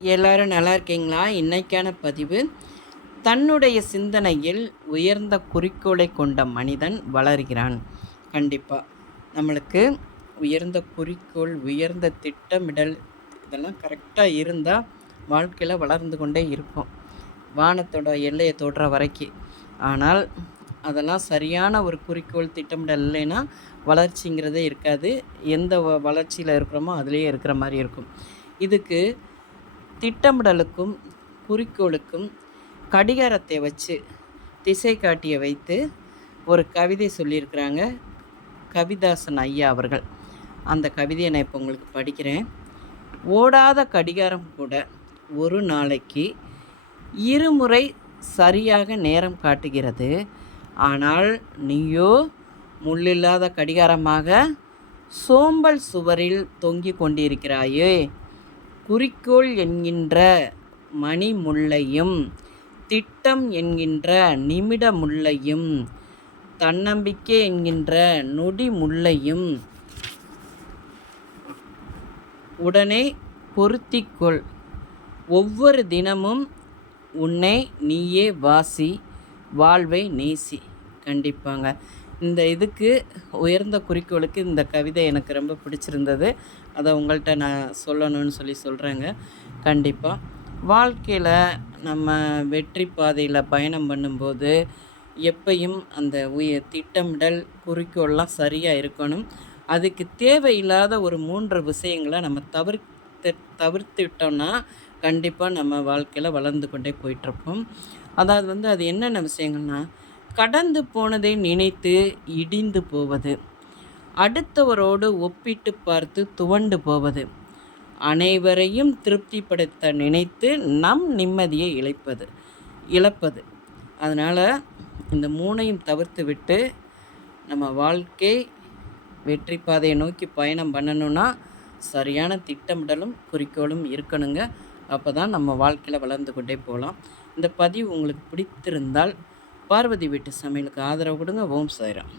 எல்லாரும் நல்லா இருக்கீங்களா? இன்னைக்கான பதிவு, தன்னுடைய சிந்தனையில் உயர்ந்த குறிக்கோளை கொண்ட மனிதன் வளர்கிறான். கண்டிப்பாக நம்மளுக்கு உயர்ந்த குறிக்கோள், உயர்ந்த திட்டமிடல் இதெல்லாம் கரெக்டாக இருந்தால் வாழ்க்கையில் வளர்ந்து கொண்டே இருக்கும், வானத்தோட எல்லையை தொடுற வரைக்கும். ஆனால் அதெல்லாம் சரியான ஒரு குறிக்கோள் திட்டமிடல் இல்லைன்னா வளர்ச்சிங்கிறதே இருக்காது. எந்த வளர்ச்சியில் இருக்கிறோமோ அதிலேயே இருக்கிற மாதிரி இருக்கும். இதுக்கு திட்டமிடலுக்கும் குறிக்கோளுக்கும் கடிகாரத்தை வச்சு திசை காட்டிய வைத்து ஒரு கவிதை சொல்லியிருக்கிறாங்க கவிதாசன் ஐயா அவர்கள். அந்த கவிதையை நான் இப்போ உங்களுக்கு படிக்கிறேன். ஓடாத கடிகாரம் கூட ஒரு நாளைக்கு இருமுறை சரியாக நேரம் காட்டுகிறது. ஆனால் நீயோ முள்ளில்லாத கடிகாரமாக சோம்பல் சுவரில் தொங்கிக் கொண்டிருக்கிறாயே. குறிக்கோள் என்கின்ற மணி முள்ளையும், திட்டம் என்கின்ற நிமிட முள்ளையும், தன்னம்பிக்கை என்கின்ற நொடி முள்ளையும் உடனே பொருத்திக்கொள். ஒவ்வொரு தினமும் உன்னை நீயே வாசி, வாழ்வை நேசி. கண்டிப்பாங்க இந்த இதுக்கு உயர்ந்த குறிக்கோளுக்கு இந்த கவிதை எனக்கு ரொம்ப பிடிச்சிருந்தது. அதை உங்கள்கிட்ட நான் சொல்லணும்னு சொல்கிறேங்க. கண்டிப்பாக வாழ்க்கையில் நம்ம வெற்றி பாதையில் பயணம் பண்ணும்போது எப்பையும் அந்த திட்டமிடல் குறிக்கோள்லாம் சரியாக இருக்கணும். அதுக்கு தேவையில்லாத ஒரு 3 விஷயங்களை நம்ம தவிர்த்துட்டோம்னா கண்டிப்பாக நம்ம வாழ்க்கையில் வளர்ந்து கொண்டே போயிட்டுருப்போம். அதாவது அது என்னென்ன விஷயங்கள்னால், கடந்து போனதை நினைத்து இடிந்து போவது, அடுத்தவரோடு ஒப்பிட்டு பார்த்து துவண்டு போவது, அனைவரையும் திருப்திப்படுத்த நினைத்து நம் நிம்மதியை இழப்பது. அதனால் இந்த 3ஐயும் தவிர்த்து விட்டு நம்ம வாழ்க்கை வெற்றி பாதையை நோக்கி பயணம் பண்ணணுன்னா சரியான திட்டமிடலும் குறிக்கோளும் இருக்கணுங்க. அப்போ தான் நம்ம வாழ்க்கையில் வளர்ந்து கொண்டே போகலாம். இந்த பதிவு உங்களுக்கு பிடித்திருந்தால் பார்வதி வீட்டு சமையலுக்கு ஆதரவு கொடுங்க. ஓம் சாய்ராம்.